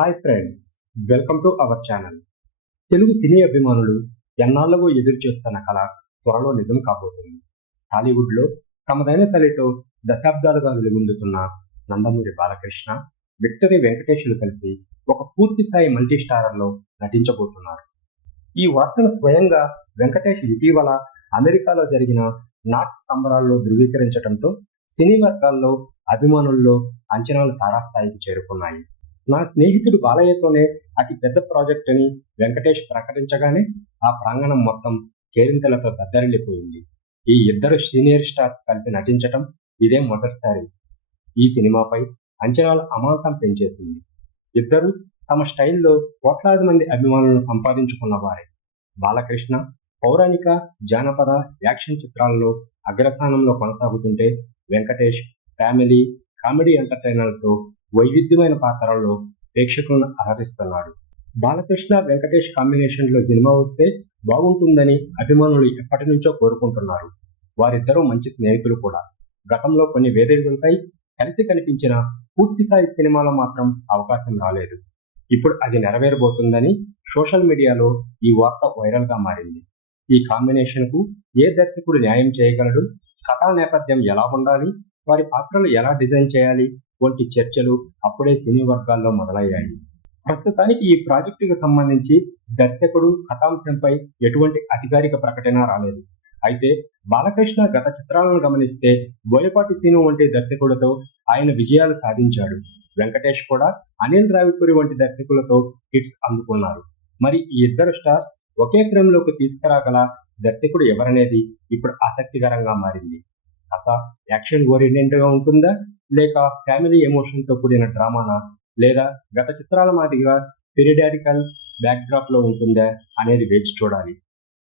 Hi friends, welcome to our channel. Telugu సినీ అభిమానులు ఎన్నాళ్ళలో ఎదురు చూస్తున్న కళ త్వరలో నిజం కాబోతుంది. టాలీవుడ్లో తమదైన శైలితో దశాబ్దాలుగా వెలుగొందుతున్న నందమూరి బాలకృష్ణ, విక్టరీ వెంకటేష్లు కలిసి ఒక పూర్తిస్థాయి మల్టీ స్టారర్లో నటించబోతున్నారు. ఈ వార్తను స్వయంగా వెంకటేష్ ఇటీవల అమెరికాలో జరిగిన నాట్స్ సంబరాల్లో ధృవీకరించడంతో సినీ వర్గాల్లో అభిమానుల్లో అంచనాలు తారాస్థాయికి చేరుకున్నాయి. నా స్నేహితుడు బాలయ్యతోనే అతి పెద్ద ప్రాజెక్ట్ అని వెంకటేష్ ప్రకటించగానే ఆ ప్రాంగణం మొత్తం కేరింతలతో దద్దరిల్లిపోయింది. ఈ ఇద్దరు సీనియర్ స్టార్స్ కలిసి నటించటం ఇదే మొదటిసారి. ఈ సినిమాపై అంచనాలు అమాంతం పెంచేసింది. ఇద్దరు తమ స్టైల్లో కోట్లాది మంది అభిమానులను సంపాదించుకున్న వారే. బాలకృష్ణ పౌరాణిక, జానపద, యాక్షన్ చిత్రాల్లో అగ్రస్థానంలో కొనసాగుతుంటే, వెంకటేష్ ఫ్యామిలీ, కామెడీ ఎంటర్టైనర్లతో వైవిధ్యమైన పాత్రల్లో ప్రేక్షకులను అలరిస్తున్నాడు. బాలకృష్ణ వెంకటేష్ కాంబినేషన్లో సినిమా వస్తే బాగుంటుందని అభిమానులు ఎప్పటి నుంచో కోరుకుంటున్నారు. వారిద్దరూ మంచి స్నేహితులు కూడా. గతంలో కొన్ని వేదికలపై కలిసి కనిపించిన పూర్తిస్థాయి సినిమాలో మాత్రం అవకాశం రాలేదు. ఇప్పుడు అది నెరవేరబోతుందని సోషల్ మీడియాలో ఈ వార్త వైరల్గా మారింది. ఈ కాంబినేషన్కు ఏ దర్శకుడు న్యాయం చేయగలడు, కథా నేపథ్యం ఎలా ఉండాలి, వారి పాత్రలు ఎలా డిజైన్ చేయాలి వంటి చర్చలు అప్పుడే సినీ వర్గాల్లో మొదలయ్యాయి. ప్రస్తుతానికి ఈ ప్రాజెక్టుకు సంబంధించి దర్శకుడు, కథాంశంపై ఎటువంటి అధికారిక ప్రకటన రాలేదు. అయితే బాలకృష్ణ గత చిత్రాలను గమనిస్తే బోయపాటి శ్రీను వంటి దర్శకుడితో ఆయన విజయాలు సాధించాడు. వెంకటేష్ కూడా అనిల్ రావిపూడి వంటి దర్శకులతో హిట్స్ అందుకున్నారు. మరి ఈ ఇద్దరు స్టార్స్ ఒకే ఫ్రేమ్లోకి తీసుకురాగల దర్శకుడు ఎవరనేది ఇప్పుడు ఆసక్తికరంగా మారింది. కథ యాక్షన్ ఓరియంటెడ్గా ఉంటుందా, లేక ఫ్యామిలీ ఎమోషన్తో కూడిన డ్రామానా, లేదా గత చిత్రాల మాదిరిగా పీరియాడికల్ బ్యాక్డ్రాప్లో ఉంటుందా అనేది వేచి చూడాలి.